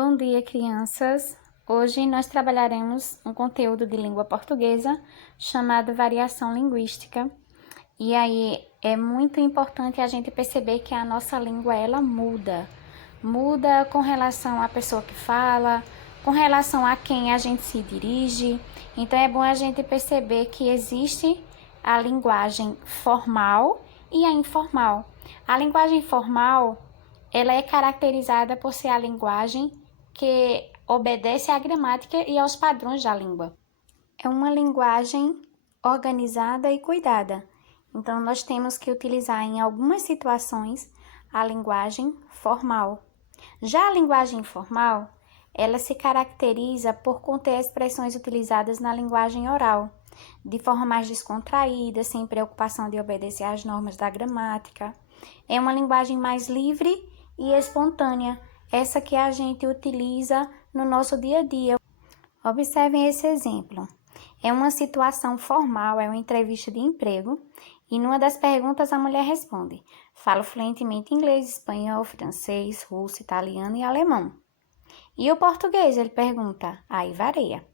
Bom dia, crianças! Hoje nós trabalharemos um conteúdo de língua portuguesa chamado variação linguística. E aí é muito importante a gente perceber que a nossa língua ela muda. Muda com relação à pessoa que fala, com relação a quem a gente se dirige. Então é bom a gente perceber que existe a linguagem formal e a informal. A linguagem formal ela é caracterizada por ser a linguagem que obedece à gramática e aos padrões da língua. É uma linguagem organizada e cuidada. Então, nós temos que utilizar em algumas situações a linguagem formal. Já a linguagem informal, ela se caracteriza por conter expressões utilizadas na linguagem oral, de forma mais descontraída, sem preocupação de obedecer às normas da gramática. É uma linguagem mais livre e espontânea, essa que a gente utiliza no nosso dia a dia. Observem esse exemplo. É uma situação formal, é uma entrevista de emprego, e numa das perguntas a mulher responde: falo fluentemente inglês, espanhol, francês, russo, italiano e alemão. E o português, ele pergunta: aí varia.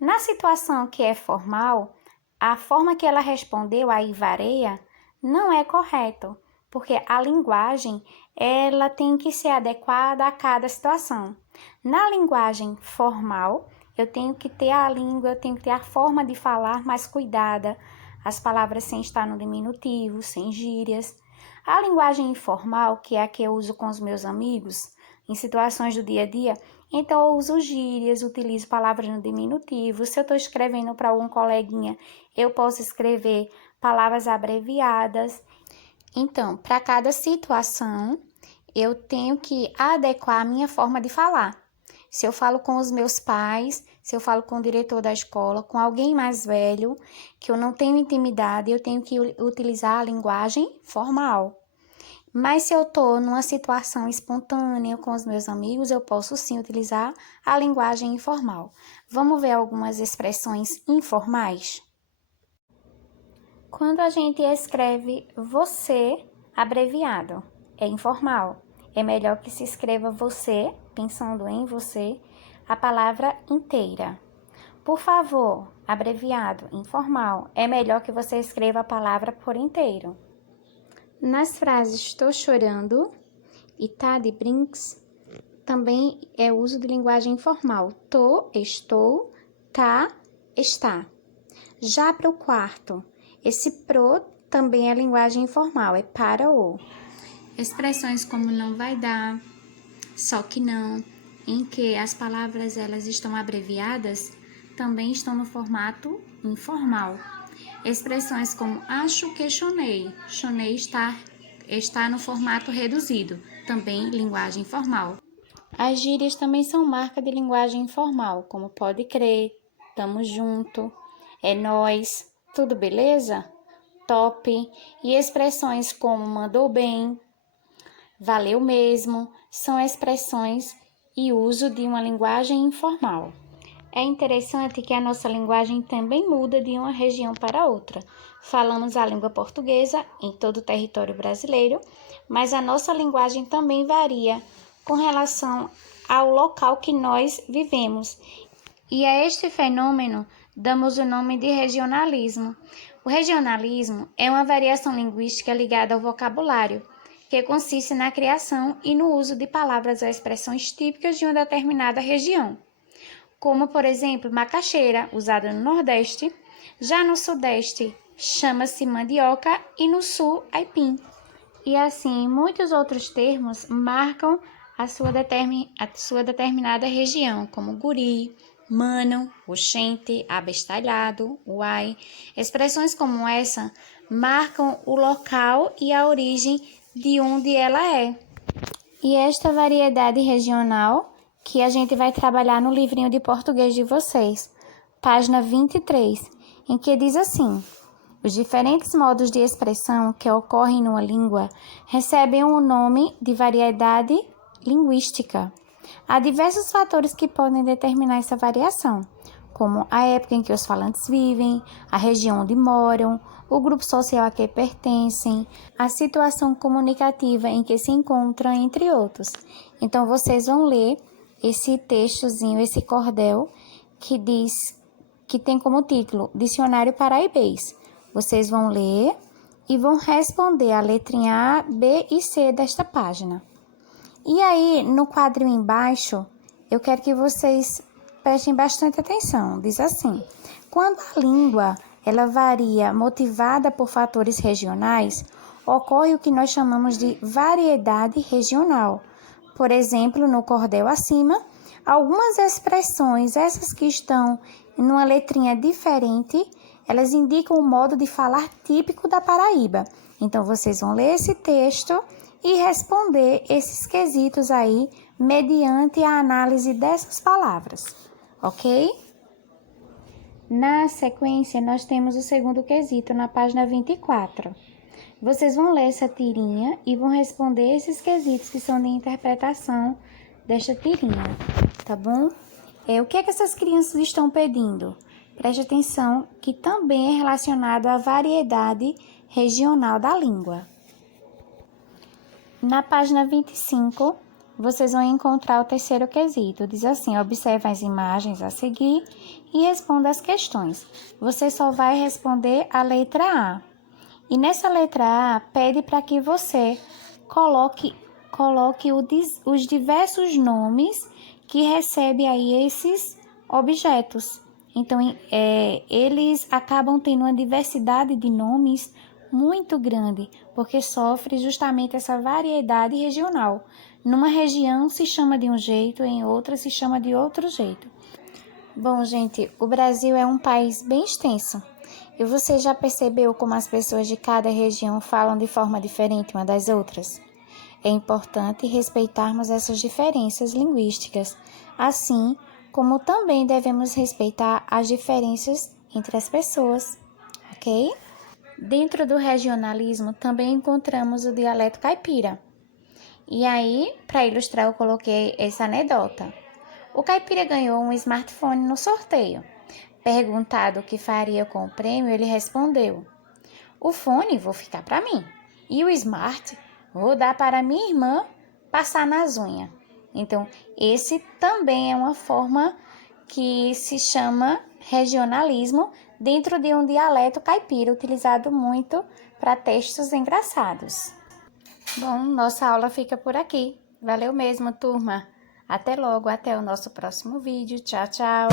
Na situação que é formal, a forma que ela respondeu, aí varia, não é correto, porque a linguagem ela tem que ser adequada a cada situação. Na linguagem formal, eu tenho que ter a língua, eu tenho que ter a forma de falar mais cuidada, as palavras sem estar no diminutivo, sem gírias. A linguagem informal, que é a que eu uso com os meus amigos, em situações do dia a dia, então eu uso gírias, utilizo palavras no diminutivo. Se eu estou escrevendo para algum coleguinha, eu posso escrever palavras abreviadas. Então, para cada situação, eu tenho que adequar a minha forma de falar. Se eu falo com os meus pais, se eu falo com o diretor da escola, com alguém mais velho, que eu não tenho intimidade, eu tenho que utilizar a linguagem formal. Mas se eu estou numa situação espontânea com os meus amigos, eu posso sim utilizar a linguagem informal. Vamos ver algumas expressões informais? Quando a gente escreve você abreviado, é informal. É melhor que se escreva você, pensando em você, a palavra inteira. Por favor, abreviado, informal. É melhor que você escreva a palavra por inteiro. Nas frases estou chorando e tá de brinks, também é uso de linguagem informal. Tô, estou, tá, está. Já para o quarto, esse pro também é linguagem informal, é para ou. Expressões como não vai dar, só que não, em que as palavras elas estão abreviadas, também estão no formato informal. Expressões como acho que chonei, chonei está no formato reduzido, também linguagem informal. As gírias também são marca de linguagem informal, como pode crer, tamo junto, é nóis, tudo beleza? Top. E expressões como mandou bem, valeu mesmo, são expressões e uso de uma linguagem informal. É interessante que a nossa linguagem também muda de uma região para outra. Falamos a língua portuguesa em todo o território brasileiro, mas a nossa linguagem também varia com relação ao local que nós vivemos. E a este fenômeno damos o nome de regionalismo. O regionalismo é uma variação linguística ligada ao vocabulário, que consiste na criação e no uso de palavras ou expressões típicas de uma determinada região, como, por exemplo, macaxeira, usada no Nordeste, já no Sudeste chama-se mandioca e no Sul, aipim. E assim, muitos outros termos marcam a sua determinada região, como guri, mano, oxente, abestalhado, uai. Expressões como essa marcam o local e a origem de onde ela é. E esta variedade regional que a gente vai trabalhar no livrinho de português de vocês, página 23, em que diz assim: os diferentes modos de expressão que ocorrem numa língua recebem o nome de variedade linguística. Há diversos fatores que podem determinar essa variação, como a época em que os falantes vivem, a região onde moram, o grupo social a que pertencem, a situação comunicativa em que se encontram, entre outros. Então, vocês vão ler esse textozinho, esse cordel, que diz, que tem como título Dicionário Paraibês. Vocês vão ler e vão responder a letrinha A, B e C desta página. E aí, no quadrinho embaixo, eu quero que vocês prestem bastante atenção. Diz assim: quando a língua ela varia motivada por fatores regionais, ocorre o que nós chamamos de variedade regional. Por exemplo, no cordel acima, algumas expressões, essas que estão em uma letrinha diferente, elas indicam o modo de falar típico da Paraíba. Então, vocês vão ler esse texto e responder esses quesitos aí, mediante a análise dessas palavras, ok? Na sequência, nós temos o segundo quesito na página 24. Vocês vão ler essa tirinha e vão responder esses quesitos que são de interpretação desta tirinha, tá bom? O que é que essas crianças estão pedindo? Preste atenção que também é relacionado à variedade regional da língua. Na página 25, vocês vão encontrar o terceiro quesito. Diz assim: observe as imagens a seguir e responda as questões. Você só vai responder a letra A. E nessa letra A, pede para que você coloque os diversos nomes que recebe aí esses objetos. Então, eles acabam tendo uma diversidade de nomes muito grande, porque sofre justamente essa variedade regional. Numa região se chama de um jeito, em outra se chama de outro jeito. Bom, gente, o Brasil é um país bem extenso. E você já percebeu como as pessoas de cada região falam de forma diferente uma das outras? É importante respeitarmos essas diferenças linguísticas, assim como também devemos respeitar as diferenças entre as pessoas, ok? Dentro do regionalismo também encontramos o dialeto caipira. E aí, para ilustrar, eu coloquei essa anedota. O caipira ganhou um smartphone no sorteio. Perguntado o que faria com o prêmio, ele respondeu: o fone vou ficar para mim e o smart vou dar para minha irmã passar nas unhas. Então, esse também é uma forma que se chama regionalismo dentro de um dialeto caipira, utilizado muito para textos engraçados. Bom, nossa aula fica por aqui. Valeu mesmo, turma. Até logo, até o nosso próximo vídeo. Tchau, tchau.